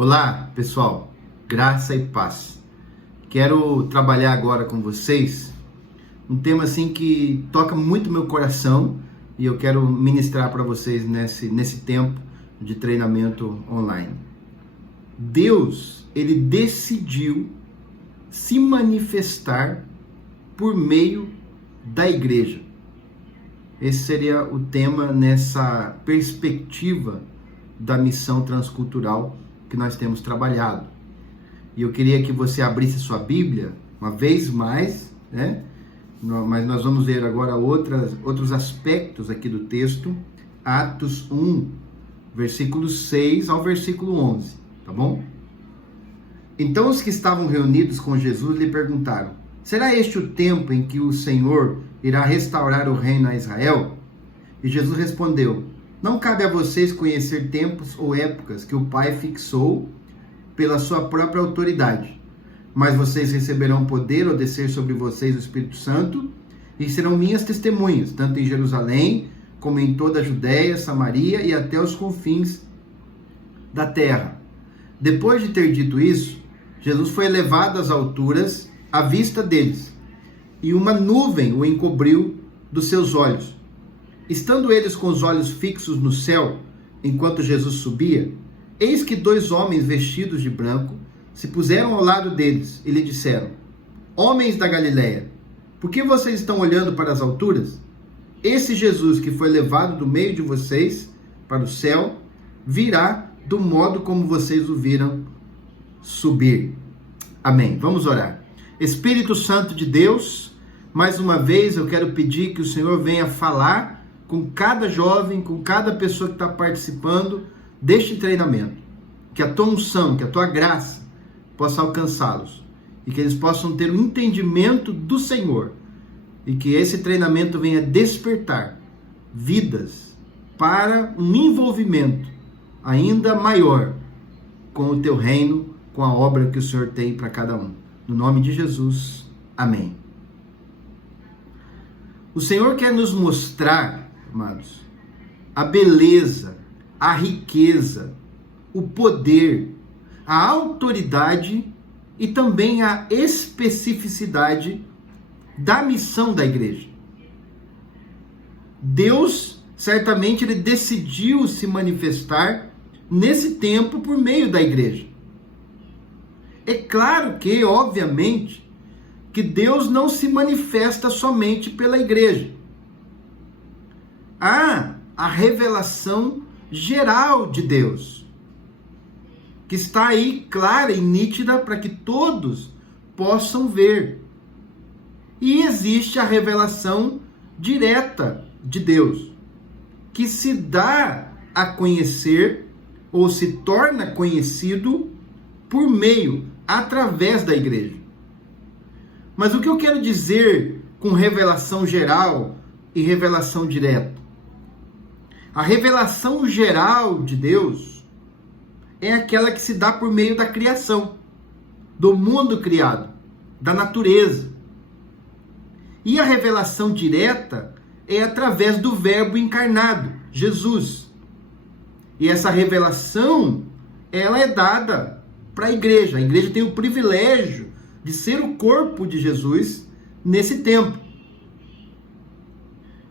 Olá, pessoal, graça e paz. Quero trabalhar agora com vocês um tema assim que toca muito meu coração e eu quero ministrar para vocês nesse tempo de treinamento online. Deus, ele decidiu se manifestar por meio da igreja. Esse seria o tema nessa perspectiva da missão transcultural que nós temos trabalhado. E eu queria que você abrisse sua Bíblia uma vez mais, né? Mas nós vamos ver agora outros aspectos aqui do texto, Atos 1, versículo 6 ao versículo 11, tá bom? Então os que estavam reunidos com Jesus lhe perguntaram: será este o tempo em que o Senhor irá restaurar o reino a Israel? E Jesus respondeu: não cabe a vocês conhecer tempos ou épocas que o Pai fixou pela sua própria autoridade. Mas vocês receberão poder ao descer sobre vocês o Espírito Santo e serão minhas testemunhas, tanto em Jerusalém, como em toda a Judéia, Samaria e até os confins da terra. Depois de ter dito isso, Jesus foi elevado às alturas à vista deles, e uma nuvem o encobriu dos seus olhos. Estando eles com os olhos fixos no céu, enquanto Jesus subia, eis que dois homens vestidos de branco se puseram ao lado deles e lhe disseram: homens da Galileia, por que vocês estão olhando para as alturas? Esse Jesus que foi levado do meio de vocês para o céu, virá do modo como vocês o viram subir. Amém. Vamos orar. Espírito Santo de Deus, mais uma vez eu quero pedir que o Senhor venha falar com cada jovem, com cada pessoa que está participando deste treinamento. Que a tua unção, que a tua graça possa alcançá-los. E que eles possam ter o entendimento do Senhor. E que esse treinamento venha despertar vidas para um envolvimento ainda maior com o teu reino, com a obra que o Senhor tem para cada um. No nome de Jesus, amém. O Senhor quer nos mostrar, amados, a beleza, a riqueza, o poder, a autoridade e também a especificidade da missão da igreja. Deus, certamente, ele decidiu se manifestar nesse tempo por meio da igreja. É claro que, obviamente, que Deus não se manifesta somente pela igreja. Há a revelação geral de Deus, que está aí clara e nítida para que todos possam ver. E existe a revelação direta de Deus, que se dá a conhecer ou se torna conhecido por meio, através da igreja. Mas o que eu quero dizer com revelação geral e revelação direta? A revelação geral de Deus é aquela que se dá por meio da criação, do mundo criado, da natureza. E a revelação direta é através do Verbo encarnado, Jesus. E essa revelação, ela é dada para a igreja. A igreja tem o privilégio de ser o corpo de Jesus nesse tempo.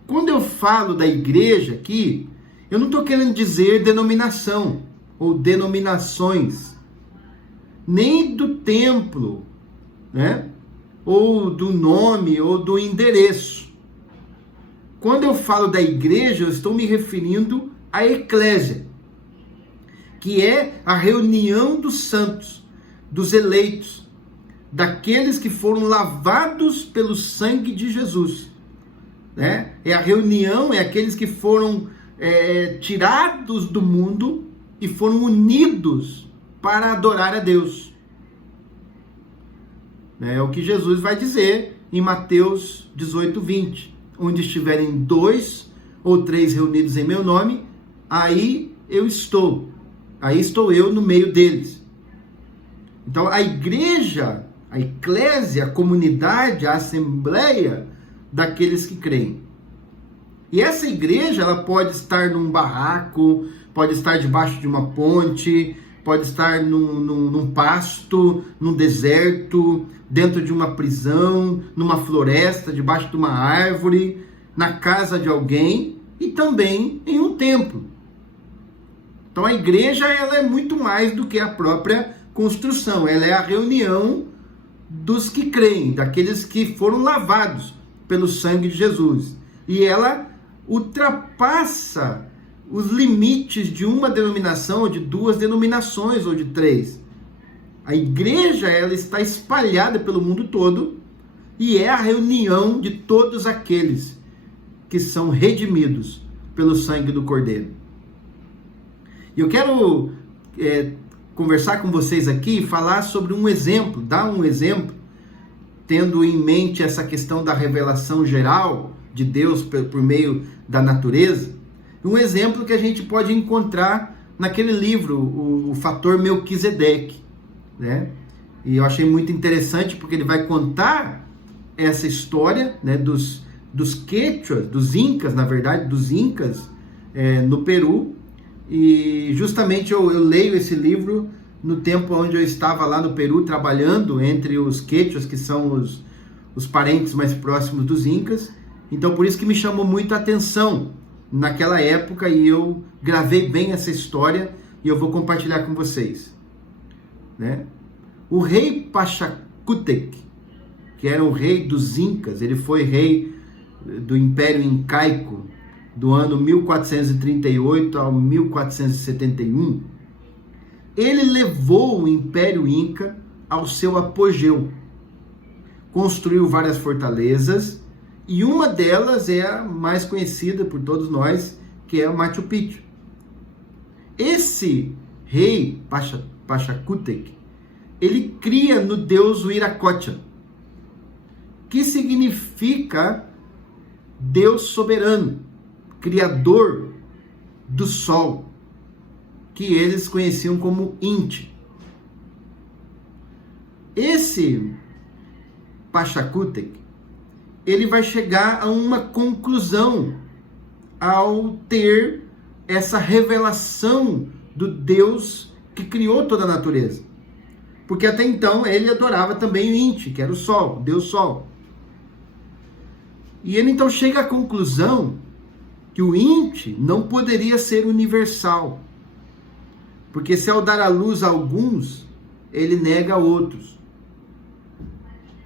Quando eu falo da igreja aqui, eu não estou querendo dizer denominação ou denominações, nem do templo, né? Ou do nome ou do endereço. Quando eu falo da igreja, eu estou me referindo à eclésia, que é a reunião dos santos, dos eleitos, daqueles que foram lavados pelo sangue de Jesus. Né? É a reunião, é aqueles que foram tirados do mundo e foram unidos para adorar a Deus. É o que Jesus vai dizer em Mateus 18, 20. Onde estiverem 2 ou 3 reunidos em meu nome, aí eu estou. Aí estou eu no meio deles. Então a igreja, a eclésia, a comunidade, a assembleia daqueles que creem. E essa igreja, ela pode estar num barraco, pode estar debaixo de uma ponte, pode estar num pasto, num deserto, dentro de uma prisão, numa floresta, debaixo de uma árvore, na casa de alguém e também em um templo. Então a igreja, ela é muito mais do que a própria construção, ela é a reunião dos que creem, daqueles que foram lavados pelo sangue de Jesus. E ela ultrapassa os limites de uma denominação, ou de duas denominações, ou de três. A igreja, ela está espalhada pelo mundo todo e é a reunião de todos aqueles que são redimidos pelo sangue do Cordeiro. E eu quero conversar com vocês aqui, falar sobre um exemplo, dar um exemplo, tendo em mente essa questão da revelação geral de Deus por meio da natureza. Um exemplo que a gente pode encontrar naquele livro, o Fator Melquisedeque, né? E eu achei muito interessante porque ele vai contar essa história, né, dos quechuas, dos incas, na verdade, dos incas no Peru. E justamente eu leio esse livro no tempo onde eu estava lá no Peru trabalhando entre os quechuas, que são os parentes mais próximos dos incas. Então por isso que me chamou muito a atenção naquela época e eu gravei bem essa história e eu vou compartilhar com vocês, né? O rei Pachacútec, que era o rei dos incas, ele foi rei do Império Incaico do ano 1438 ao 1471, ele levou o Império Inca ao seu apogeu, construiu várias fortalezas, e uma delas é a mais conhecida por todos nós, que é o Machu Picchu. Esse rei Pachacútec, ele cria no deus Wiracocha, que significa Deus soberano, criador do sol, que eles conheciam como Inti. Esse Pachacútec, ele vai chegar a uma conclusão ao ter essa revelação do Deus que criou toda a natureza. Porque até então ele adorava também o Inti, que era o Sol, Deus Sol. E ele então chega à conclusão que o Inti não poderia ser universal. Porque se ao dar à luz a alguns, ele nega a outros.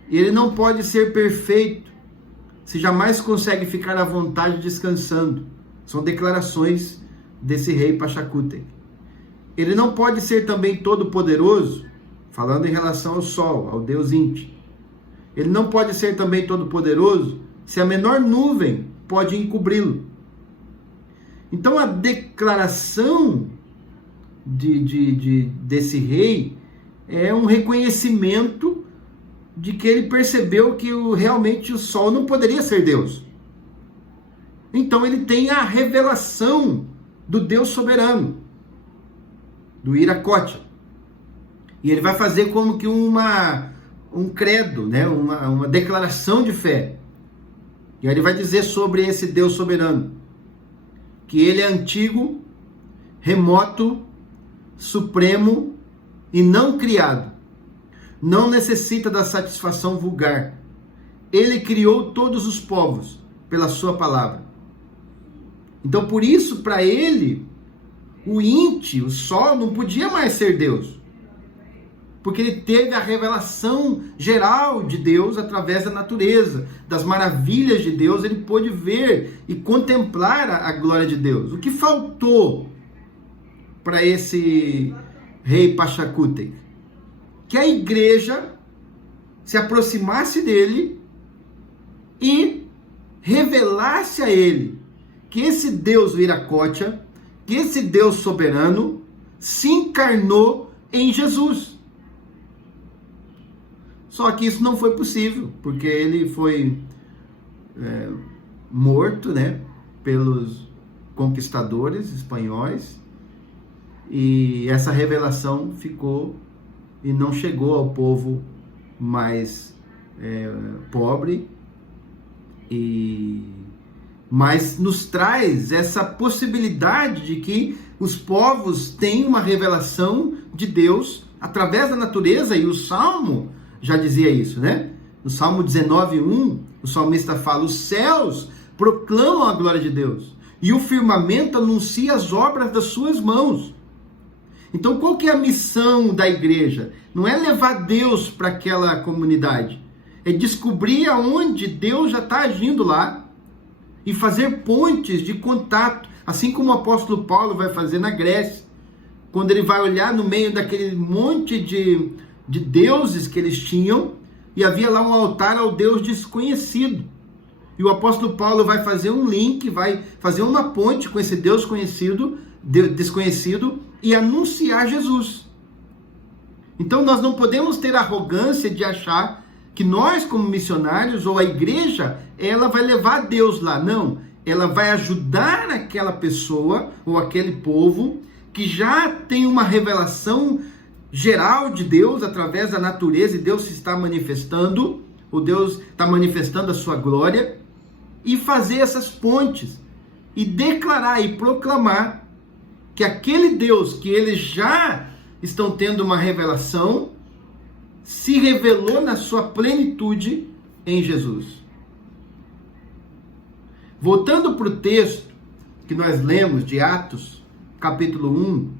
Ele não pode ser perfeito se jamais consegue ficar à vontade descansando. São declarações desse rei Pachacútec. Ele não pode ser também todo-poderoso, falando em relação ao Sol, ao Deus Inti. Ele não pode ser também todo-poderoso se a menor nuvem pode encobri-lo. Então a declaração desse rei é um reconhecimento de que ele percebeu que realmente o Sol não poderia ser Deus. Então ele tem a revelação do Deus soberano, do Wiracocha. E ele vai fazer como que um credo, né? uma declaração de fé. E aí ele vai dizer sobre esse Deus soberano, que ele é antigo, remoto, supremo e não criado. Não necessita da satisfação vulgar. Ele criou todos os povos pela sua palavra. Então por isso, para ele, o Inti, o Sol, não podia mais ser Deus. Porque ele teve a revelação geral de Deus através da natureza, das maravilhas de Deus, ele pôde ver e contemplar a glória de Deus. O que faltou para esse rei Pachacútec? Que a igreja se aproximasse dele e revelasse a ele que esse Deus Wiracocha, que esse Deus soberano, se encarnou em Jesus. Só que isso não foi possível, porque ele foi morto, né, pelos conquistadores espanhóis, e essa revelação ficou e não chegou ao povo mais pobre, mas nos traz essa possibilidade de que Os povos têm uma revelação de Deus através da natureza, e o Salmo já dizia isso, né? No Salmo 19:1, o salmista fala: os céus proclamam a glória de Deus, e o firmamento anuncia as obras das suas mãos. Então, qual que é a missão da igreja? Não é levar Deus para aquela comunidade, é descobrir aonde Deus já está agindo lá e fazer pontes de contato, assim como o apóstolo Paulo vai fazer na Grécia, quando ele vai olhar no meio daquele monte de deuses que eles tinham, e havia lá um altar ao Deus desconhecido. E o apóstolo Paulo vai fazer um link, vai fazer uma ponte com esse Deus desconhecido e anunciar Jesus. Então nós não podemos ter arrogância de achar que nós, como missionários, ou a igreja, ela vai levar Deus lá. Não, ela vai ajudar aquela pessoa ou aquele povo que já tem uma revelação geral de Deus através da natureza, e Deus se está manifestando, ou Deus está manifestando a sua glória, e fazer essas pontes e declarar e proclamar que aquele Deus que eles já estão tendo uma revelação se revelou na sua plenitude em Jesus. Voltando para o texto que nós lemos de Atos, capítulo 1,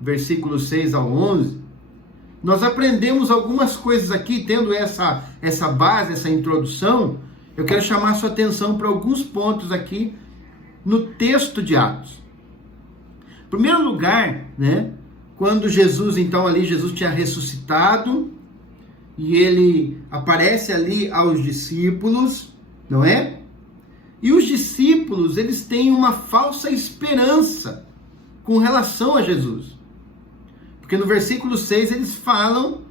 versículos 6 ao 11, nós aprendemos algumas coisas aqui, tendo essa base, essa introdução. Eu quero chamar a sua atenção para alguns pontos aqui no texto de Atos. Em primeiro lugar, né, quando Jesus tinha ressuscitado, e ele aparece ali aos discípulos, não é? E os discípulos, eles têm uma falsa esperança com relação a Jesus. Porque no versículo 6 eles falam,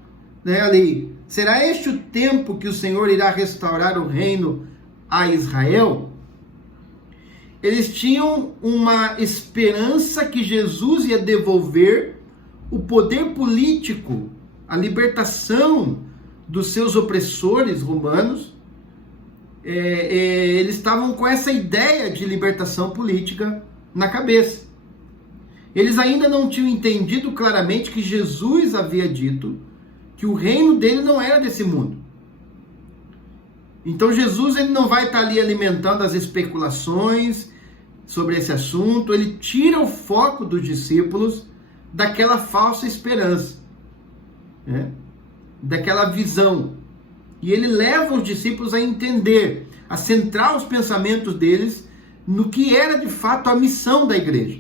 né, ali: será este o tempo que o Senhor irá restaurar o reino a Israel? Eles tinham uma esperança que Jesus ia devolver o poder político, a libertação dos seus opressores romanos. Eles estavam com essa ideia de libertação política na cabeça. Eles ainda não tinham entendido claramente que Jesus havia dito que o reino dele não era desse mundo. Então Jesus, ele não vai estar ali alimentando as especulações sobre esse assunto. Ele tira o foco dos discípulos daquela falsa esperança, né? Daquela visão. E ele leva os discípulos a entender, a centrar os pensamentos deles no que era de fato a missão da igreja.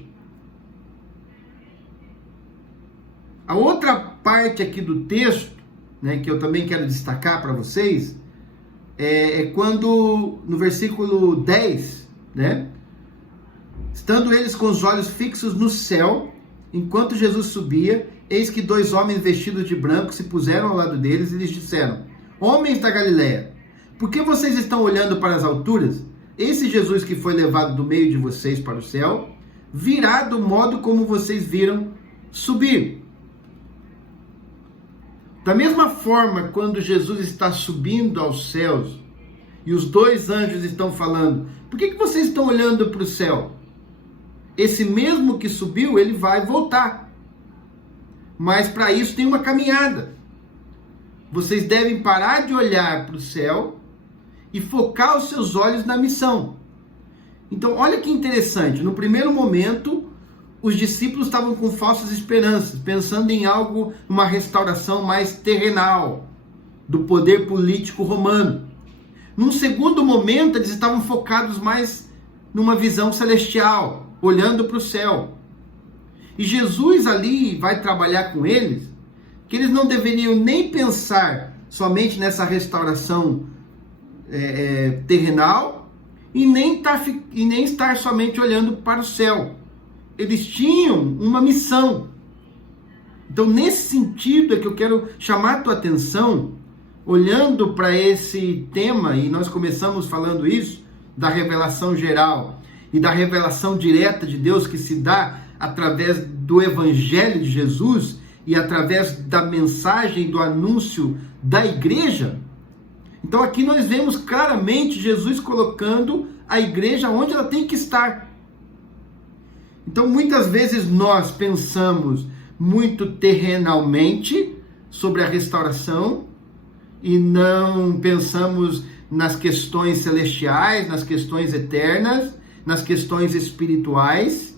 A outra parte aqui do texto, né, que eu também quero destacar para vocês, é quando, no versículo 10, né, estando eles com os olhos fixos no céu, enquanto Jesus subia, eis que 2 homens vestidos de branco se puseram ao lado deles e lhes disseram: homens da Galileia, por que vocês estão olhando para as alturas? Esse Jesus que foi levado do meio de vocês para o céu, virá do modo como vocês viram subir. Da mesma forma, quando Jesus está subindo aos céus e os 2 anjos estão falando: por que vocês estão olhando para o céu? Esse mesmo que subiu, ele vai voltar. Mas para isso tem uma caminhada. Vocês devem parar de olhar para o céu e focar os seus olhos na missão. Então, olha que interessante. No primeiro momento, os discípulos estavam com falsas esperanças, pensando em algo, uma restauração mais terrenal do poder político romano. Num segundo momento, eles estavam focados mais numa visão celestial, olhando para o céu. E Jesus ali vai trabalhar com eles, que eles não deveriam nem pensar somente nessa restauração terrenal, e nem estar somente olhando para o céu. Eles tinham uma missão. Então, nesse sentido é que eu quero chamar a tua atenção, olhando para esse tema, e nós começamos falando isso, da revelação geral e da revelação direta de Deus que se dá através do Evangelho de Jesus e através da mensagem, do anúncio da igreja. Então aqui nós vemos claramente Jesus colocando a igreja onde ela tem que estar. Então, muitas vezes nós pensamos muito terrenalmente sobre a restauração e não pensamos nas questões celestiais, nas questões eternas, nas questões espirituais,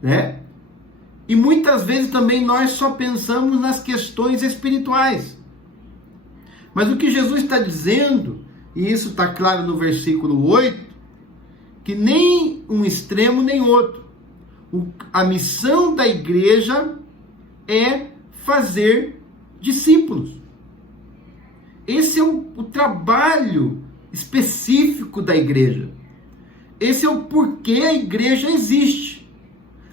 né? E muitas vezes também nós só pensamos nas questões espirituais. Mas o que Jesus está dizendo, e isso está claro no versículo 8, que nem um extremo nem outro. A missão da igreja é fazer discípulos. Esse é o trabalho específico da igreja. Esse é o porquê a igreja existe.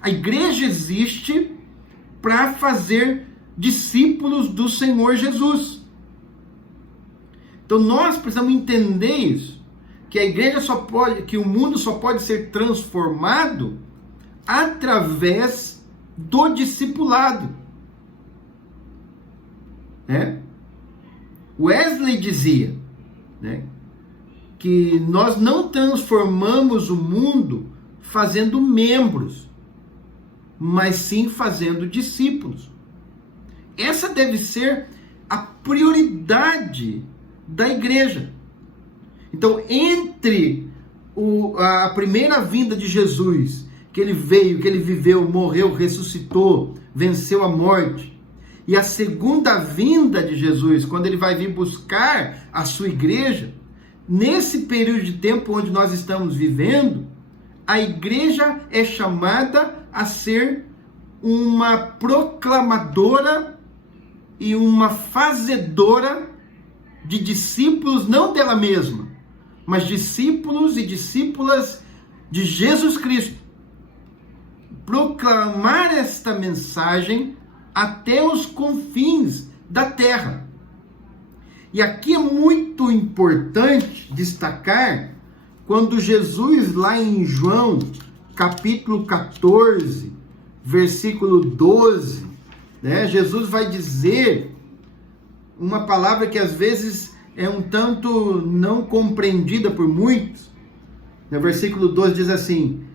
A igreja existe para fazer discípulos do Senhor Jesus. Então nós precisamos entender isso, que a igreja que o mundo só pode ser transformado através do discipulado. Né? Wesley dizia, né, que nós não transformamos o mundo fazendo membros, mas sim fazendo discípulos. Essa deve ser a prioridade da igreja. Então, entre a primeira vinda de Jesus, que ele veio, que ele viveu, morreu, ressuscitou, venceu a morte, e a segunda vinda de Jesus, quando ele vai vir buscar a sua igreja, nesse período de tempo onde nós estamos vivendo, a igreja é chamada a ser uma proclamadora e uma fazedora de discípulos, não dela mesma, mas discípulos e discípulas de Jesus Cristo. Proclamar esta mensagem até os confins da terra. E aqui é muito importante destacar quando Jesus, lá em João, capítulo 14, versículo 12, né, Jesus vai dizer uma palavra que às vezes é um tanto não compreendida por muitos. No versículo 12 diz assim: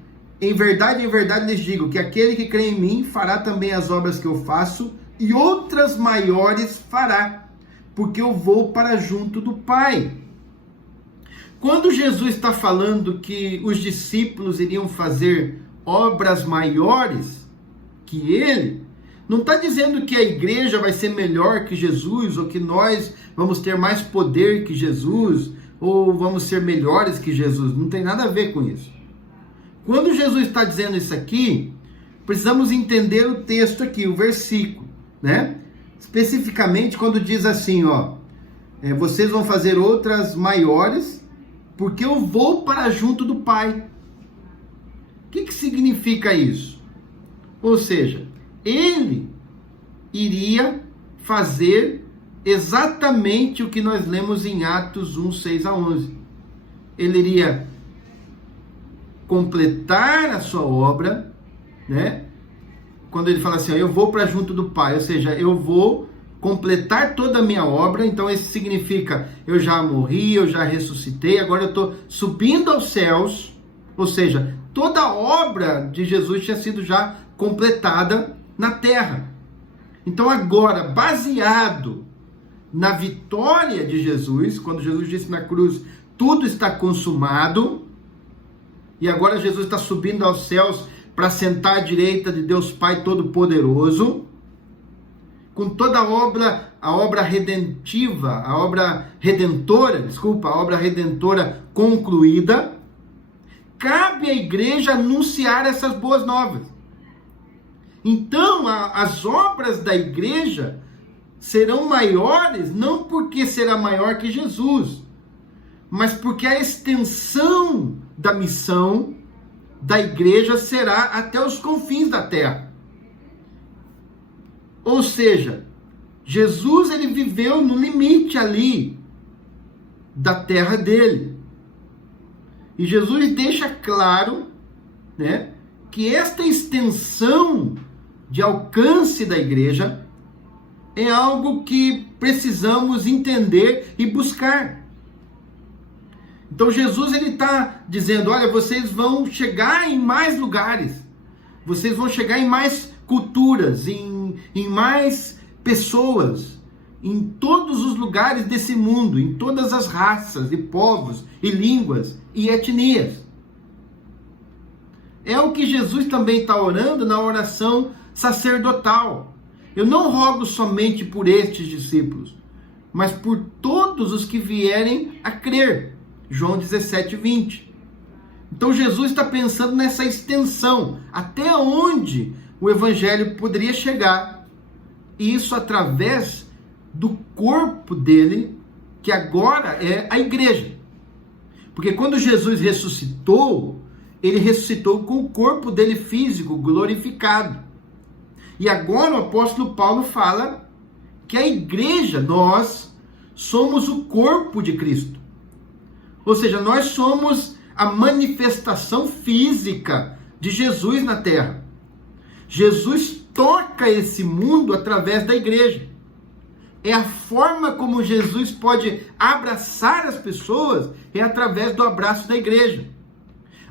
em verdade lhes digo que aquele que crê em mim fará também as obras que eu faço, e outras maiores fará, porque eu vou para junto do Pai. Quando Jesus está falando que os discípulos iriam fazer obras maiores que ele, não está dizendo que a igreja vai ser melhor que Jesus, ou que nós vamos ter mais poder que Jesus, ou vamos ser melhores que Jesus. Não tem nada a ver com isso. Quando Jesus está dizendo isso aqui, precisamos entender o texto aqui, o versículo, né? Especificamente quando diz assim, ó, vocês vão fazer outras maiores, porque eu vou para junto do Pai. O que significa isso? Ou seja, ele iria fazer exatamente o que nós lemos em Atos 1, 6 a 11. Ele iria completar a sua obra, né? Quando ele fala assim, ó, eu vou para junto do Pai, ou seja, eu vou completar toda a minha obra. Então isso significa, eu já morri, eu já ressuscitei, agora eu estou subindo aos céus, ou seja, toda a obra de Jesus tinha sido já completada na terra. Então agora, baseado na vitória de Jesus, quando Jesus disse na cruz, tudo está consumado, e agora Jesus está subindo aos céus para sentar à direita de Deus Pai Todo-Poderoso, com toda a obra redentora concluída, cabe à igreja anunciar essas boas novas. Então, as obras da igreja serão maiores, não porque será maior que Jesus, mas porque a extensão da missão da igreja será até os confins da terra. Ou seja, Jesus ele viveu no limite ali da terra dele. E Jesus deixa claro, né, que esta extensão de alcance da igreja é algo que precisamos entender e buscar. Então Jesus ele está dizendo, olha, vocês vão chegar em mais lugares, vocês vão chegar em mais culturas, em mais pessoas, em todos os lugares desse mundo, em todas as raças e povos e línguas e etnias. É o que Jesus também está orando na oração sacerdotal. Eu não rogo somente por estes discípulos, mas por todos os que vierem a crer. João 17, 20. Então Jesus está pensando nessa extensão, até onde o evangelho poderia chegar. E isso através do corpo dele, que agora é a igreja. Porque quando Jesus ressuscitou, ele ressuscitou com o corpo dele físico, glorificado. E agora o apóstolo Paulo fala que a igreja, nós somos o corpo de Cristo. Ou seja, nós somos a manifestação física de Jesus na terra. Jesus toca esse mundo através da igreja. É a forma como Jesus pode abraçar as pessoas, é através do abraço da igreja.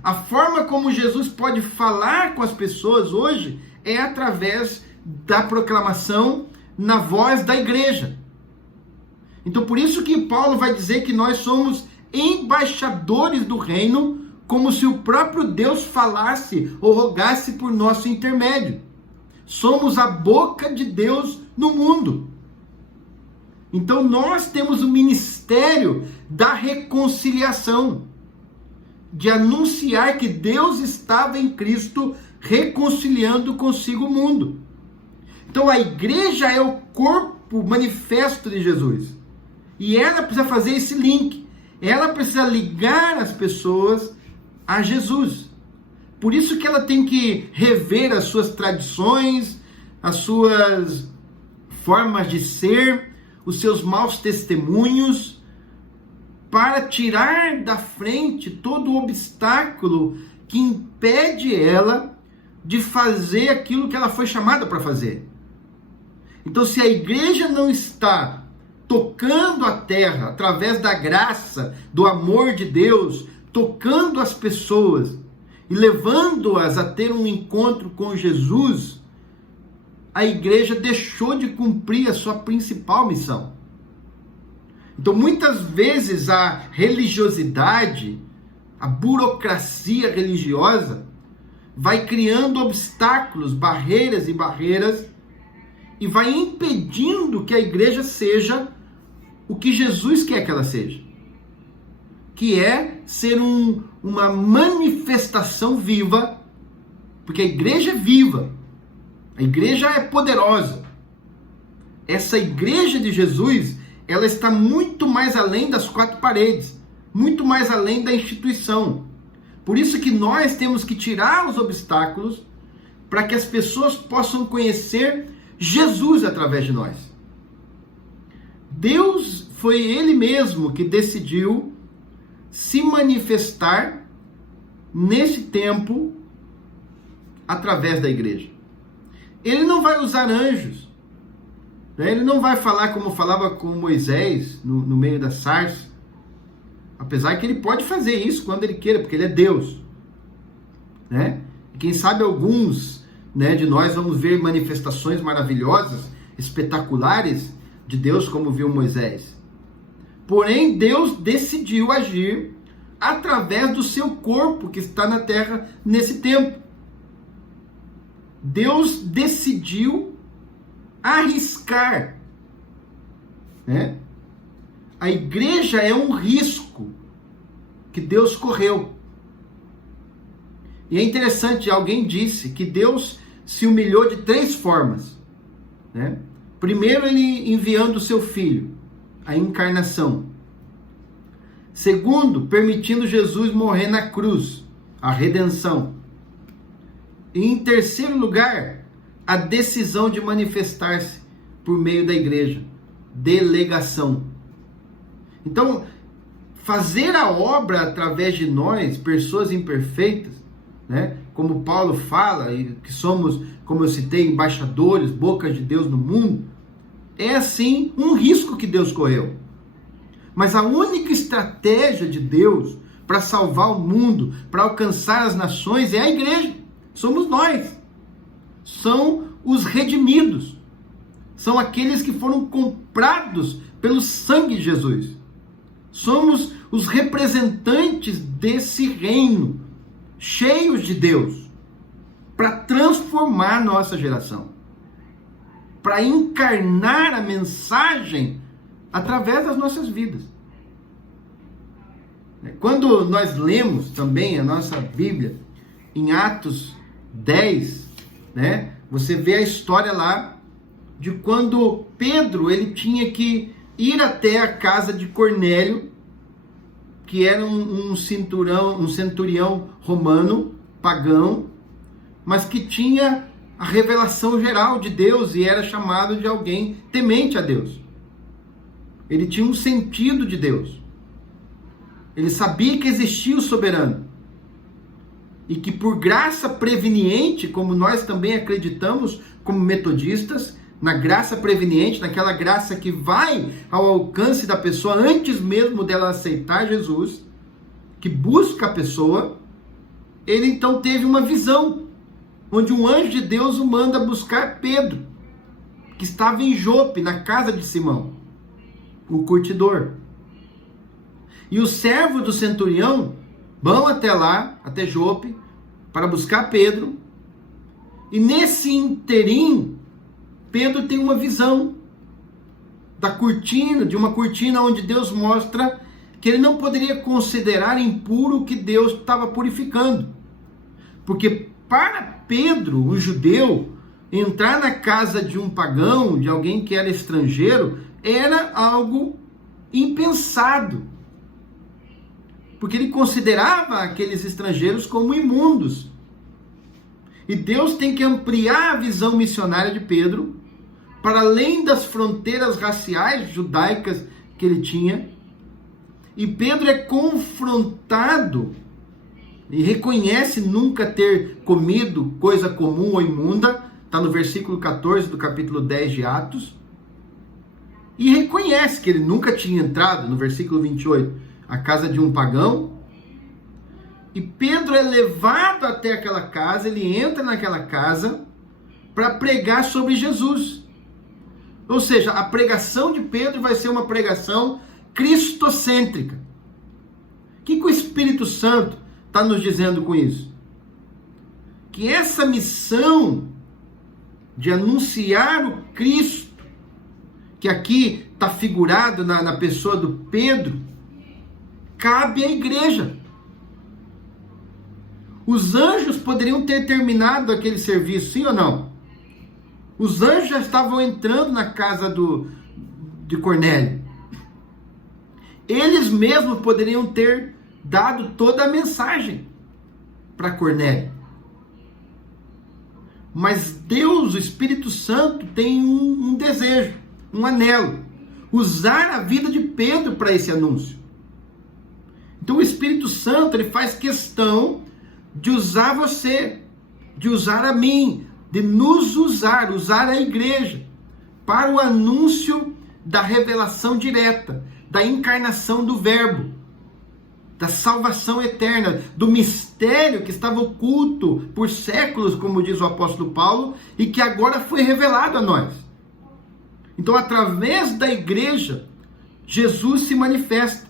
A forma como Jesus pode falar com as pessoas hoje é através da proclamação na voz da igreja. Então por isso que Paulo vai dizer que nós somos embaixadores do reino, como se o próprio Deus falasse ou rogasse por nosso intermédio. Somos a boca de Deus no mundo. Então nós temos o ministério da reconciliação, de anunciar que Deus estava em Cristo reconciliando consigo o mundo. Então a igreja é o corpo manifesto de Jesus. E ela precisa fazer esse link. Ela precisa ligar as pessoas a Jesus. Por isso que ela tem que rever as suas tradições, as suas formas de ser, os seus maus testemunhos, para tirar da frente todo o obstáculo que impede ela de fazer aquilo que ela foi chamada para fazer. Então, se a igreja não está tocando a terra através da graça, do amor de Deus, tocando as pessoas e levando-as a ter um encontro com Jesus, a igreja deixou de cumprir a sua principal missão. Então, muitas vezes a religiosidade, a burocracia religiosa, vai criando obstáculos, barreiras e barreiras, e vai impedindo que a igreja seja o que Jesus quer que ela seja. Que é ser uma manifestação viva, porque a igreja é viva, a igreja é poderosa. Essa igreja de Jesus, ela está muito mais além das quatro paredes, muito mais além da instituição. Por isso que nós temos que tirar os obstáculos para que as pessoas possam conhecer Jesus através de nós. Deus foi Ele mesmo que decidiu se manifestar nesse tempo através da igreja. Ele não vai usar anjos, né? Ele não vai falar como falava com Moisés no meio da sarça, apesar que ele pode fazer isso quando ele queira, porque ele é Deus, né? E quem sabe alguns, né, de nós vamos ver manifestações maravilhosas, espetaculares de Deus, como viu Moisés. Porém, Deus decidiu agir através do seu corpo que está na terra nesse tempo. Deus decidiu arriscar, né? A igreja é um risco que Deus correu. E é interessante, alguém disse que Deus se humilhou de 3 formas, né? Primeiro, ele enviando o seu filho, a encarnação. Segundo, permitindo Jesus morrer na cruz, a redenção. E em terceiro lugar, a decisão de manifestar-se por meio da igreja, delegação. Então, fazer a obra através de nós, pessoas imperfeitas, né? Como Paulo fala, e que somos, como eu citei, embaixadores, bocas de Deus no mundo, é assim um risco que Deus correu. Mas a única estratégia de Deus para salvar o mundo, para alcançar as nações, é a igreja. Somos nós. São os redimidos. São aqueles que foram comprados pelo sangue de Jesus. Somos os representantes desse reino, cheios de Deus, para transformar a nossa geração, para encarnar a mensagem através das nossas vidas. Quando nós lemos também a nossa Bíblia, em Atos 10, né, você vê a história lá de quando Pedro ele tinha que ir até a casa de Cornélio, que era um centurião romano, pagão, mas que tinha a revelação geral de Deus e era chamado de alguém temente a Deus. Ele tinha um sentido de Deus. Ele sabia que existia o soberano. E que por graça preveniente, como nós também acreditamos como metodistas, na graça preveniente, naquela graça que vai ao alcance da pessoa antes mesmo dela aceitar Jesus, que busca a pessoa, ele então teve uma visão, onde um anjo de Deus o manda buscar Pedro, que estava em Jope, na casa de Simão, o curtidor. E os servos do centurião vão até lá, até Jope, para buscar Pedro, e nesse interim, Pedro tem uma visão de uma cortina onde Deus mostra que ele não poderia considerar impuro o que Deus estava purificando. Porque para Pedro, um judeu, entrar na casa de um pagão, de alguém que era estrangeiro, era algo impensado. Porque ele considerava aqueles estrangeiros como imundos. E Deus tem que ampliar a visão missionária de Pedro, para além das fronteiras raciais judaicas que ele tinha. E Pedro é confrontado e reconhece nunca ter comido coisa comum ou imunda, está no versículo 14 do capítulo 10 de Atos, e reconhece que ele nunca tinha entrado, no versículo 28, a casa de um pagão. E Pedro é levado até aquela casa, ele entra naquela casa para pregar sobre Jesus. Ou seja, a pregação de Pedro vai ser uma pregação cristocêntrica. O que o Espírito Santo está nos dizendo com isso? Que essa missão de anunciar o Cristo, que aqui está figurado na pessoa do Pedro, cabe à igreja. Os anjos poderiam ter terminado aquele serviço, sim ou não? Os anjos já estavam entrando na casa de Cornélio. Eles mesmos poderiam ter dado toda a mensagem para Cornélio. Mas Deus, o Espírito Santo, tem um desejo, um anelo. Usar a vida de Pedro para esse anúncio. Então o Espírito Santo ele faz questão de usar você, de usar a mim, de nos usar a igreja, para o anúncio da revelação direta, da encarnação do Verbo, da salvação eterna, do mistério que estava oculto por séculos, como diz o apóstolo Paulo, e que agora foi revelado a nós. Então, através da igreja, Jesus se manifesta.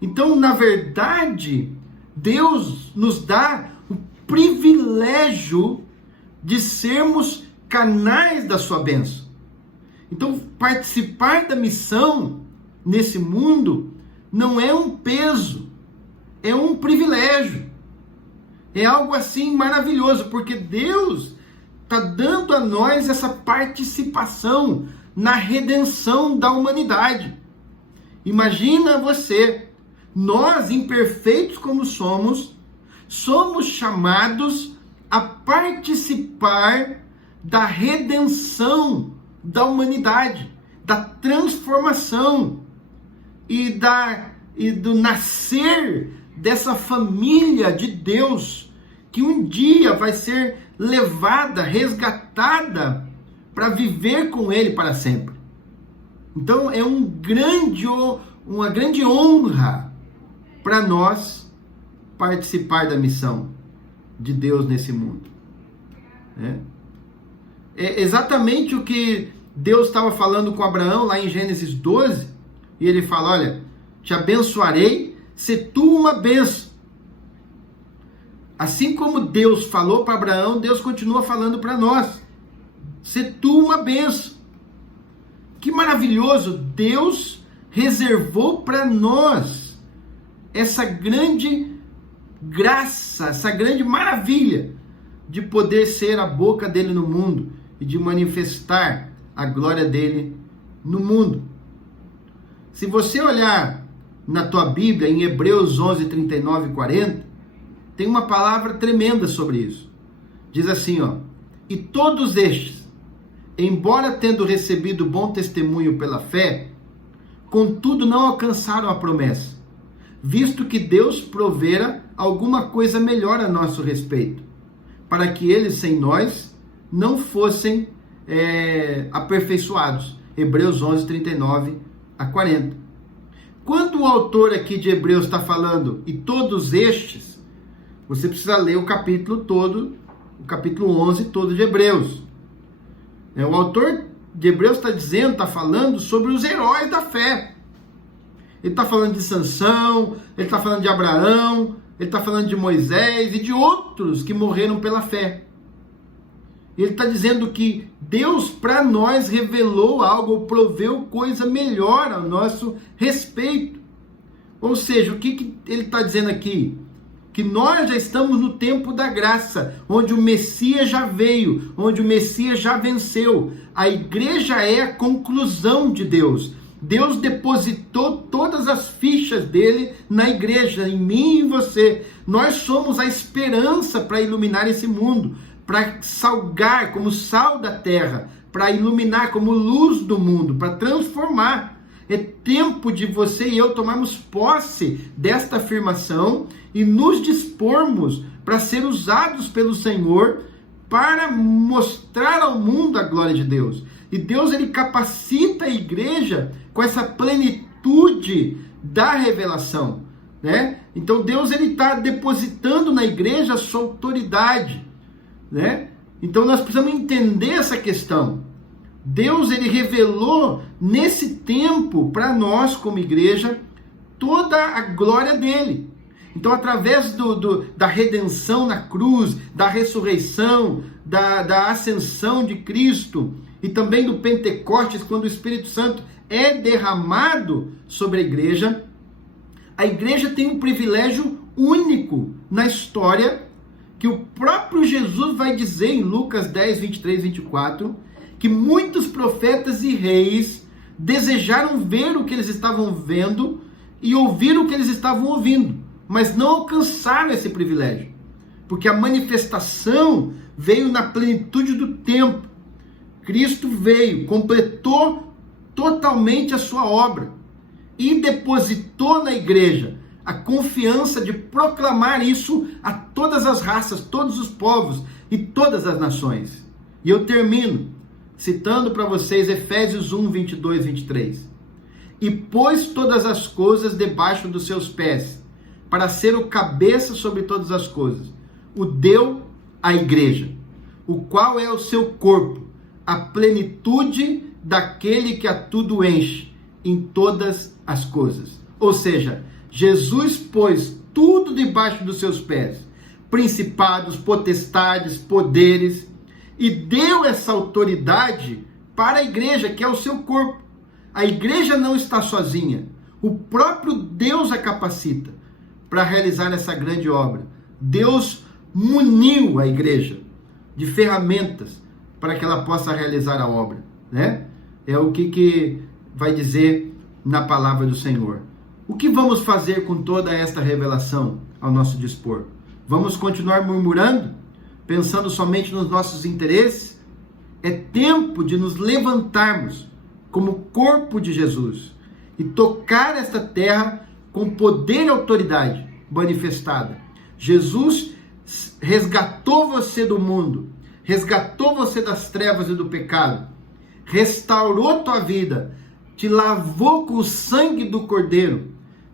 Então, na verdade, Deus nos dá o privilégio de sermos canais da sua bênção. Então, participar da missão nesse mundo não é um peso, é um privilégio. É algo assim maravilhoso, porque Deus está dando a nós essa participação na redenção da humanidade. Imagina você, nós imperfeitos como somos chamados a participar da redenção da humanidade, da transformação e do nascer dessa família de Deus que um dia vai ser levada, resgatada para viver com Ele para sempre. Então é um grande uma grande honra para nós participar da missão de Deus nesse mundo. É exatamente o que Deus estava falando com Abraão lá em Gênesis 12, e ele fala, olha, te abençoarei, se tu uma bênção. Assim como Deus falou para Abraão, Deus continua falando para nós, se tu uma bênção. Que maravilhoso, Deus reservou para nós essa grande graça, essa grande maravilha de poder ser a boca dele no mundo e de manifestar a glória dele no mundo. Se você olhar na tua Bíblia, em Hebreus 11, 39 e 40, tem uma palavra tremenda sobre isso. Diz assim, ó, e todos estes, embora tendo recebido bom testemunho pela fé, contudo não alcançaram a promessa, visto que Deus provera alguma coisa melhor a nosso respeito, para que eles sem nós não fossem aperfeiçoados. Hebreus 11, 39 a 40. Quando o autor aqui de Hebreus está falando, e todos estes, você precisa ler o capítulo todo, o capítulo 11 todo de Hebreus. O autor de Hebreus está falando sobre os heróis da fé. Ele está falando de Sansão, ele está falando de Abraão, ele está falando de Moisés e de outros que morreram pela fé. Ele está dizendo que Deus para nós revelou algo, proveu coisa melhor ao nosso respeito. Ou seja, o que ele está dizendo aqui? Que nós já estamos no tempo da graça, onde o Messias já veio, onde o Messias já venceu. A igreja é a conclusão de Deus. Deus depositou todas as fichas dele na igreja, em mim e em você. Nós somos a esperança para iluminar esse mundo, para salgar como sal da terra, para iluminar como luz do mundo, para transformar. É tempo de você e eu tomarmos posse desta afirmação e nos dispormos para ser usados pelo Senhor para mostrar ao mundo a glória de Deus. E Deus, ele capacita a igreja com essa plenitude da revelação, né? Então Deus, ele está depositando na igreja a sua autoridade, né? Então nós precisamos entender essa questão. Deus, ele revelou nesse tempo para nós como igreja toda a glória dele. Então, através da redenção na cruz, da ressurreição, da ascensão de Cristo e também do Pentecostes, quando o Espírito Santo é derramado sobre a igreja tem um privilégio único na história, que o próprio Jesus vai dizer em Lucas 10, 23, 24, que muitos profetas e reis desejaram ver o que eles estavam vendo e ouvir o que eles estavam ouvindo, mas não alcançaram esse privilégio, porque a manifestação veio na plenitude do tempo. Cristo veio, completou totalmente a sua obra e depositou na igreja a confiança de proclamar isso a todas as raças, todos os povos e todas as nações. E eu termino citando para vocês Efésios 1, 22, 23. E pôs todas as coisas debaixo dos seus pés, para ser o cabeça sobre todas as coisas. O deu à igreja, o qual é o seu corpo, a plenitude daquele que a tudo enche, em todas as coisas. Ou seja, Jesus pôs tudo debaixo dos seus pés, principados, potestades, poderes, e deu essa autoridade para a igreja, que é o seu corpo. A igreja não está sozinha. O próprio Deus a capacita para realizar essa grande obra. Deus muniu a igreja de ferramentas para que ela possa realizar a obra, né? É o que vai dizer na palavra do Senhor. O que vamos fazer com toda esta revelação ao nosso dispor? Vamos continuar murmurando? Pensando somente nos nossos interesses? É tempo de nos levantarmos como corpo de Jesus e tocar esta terra com poder e autoridade manifestada. Jesus resgatou você do mundo, resgatou você das trevas e do pecado, restaurou tua vida, te lavou com o sangue do Cordeiro,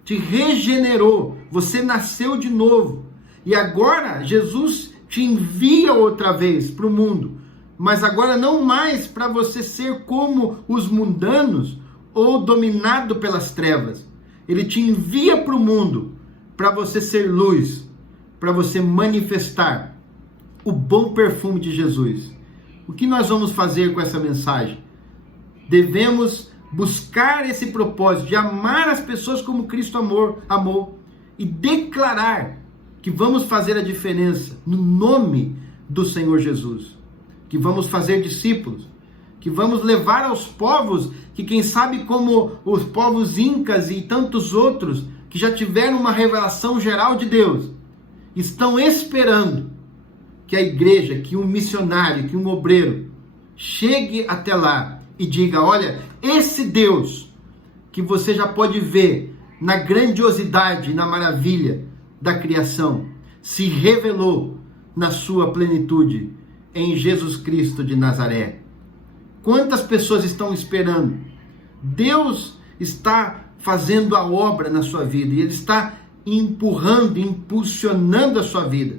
te regenerou, você nasceu de novo. E agora Jesus te envia outra vez para o mundo, mas agora não mais para você ser como os mundanos ou dominado pelas trevas. Ele te envia para o mundo para você ser luz, para você manifestar o bom perfume de Jesus. O que nós vamos fazer com essa mensagem? Devemos buscar esse propósito de amar as pessoas como Cristo amou e declarar que vamos fazer a diferença no nome do Senhor Jesus, que vamos fazer discípulos, que vamos levar aos povos que, quem sabe, como os povos incas e tantos outros que já tiveram uma revelação geral de Deus, estão esperando que a igreja, que um missionário, que um obreiro chegue até lá e diga: olha, esse Deus que você já pode ver na grandiosidade, na maravilha da criação, se revelou na sua plenitude em Jesus Cristo de Nazaré. Quantas pessoas estão esperando? Deus está fazendo a obra na sua vida e Ele está empurrando, impulsionando a sua vida.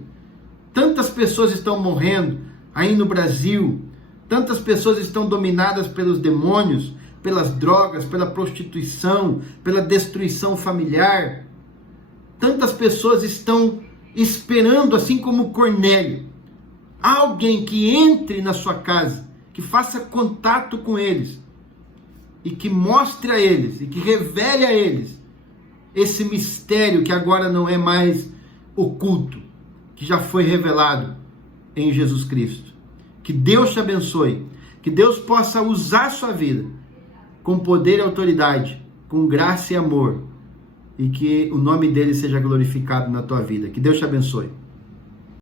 Tantas pessoas estão morrendo aí no Brasil, tantas pessoas estão dominadas pelos demônios, pelas drogas, pela prostituição, pela destruição familiar. Tantas pessoas estão esperando, assim como Cornélio, alguém que entre na sua casa, que faça contato com eles e que mostre a eles e que revele a eles esse mistério que agora não é mais oculto, que já foi revelado em Jesus Cristo. Que Deus te abençoe, que Deus possa usar a sua vida com poder e autoridade, com graça e amor, e que o nome dele seja glorificado na tua vida. Que Deus te abençoe.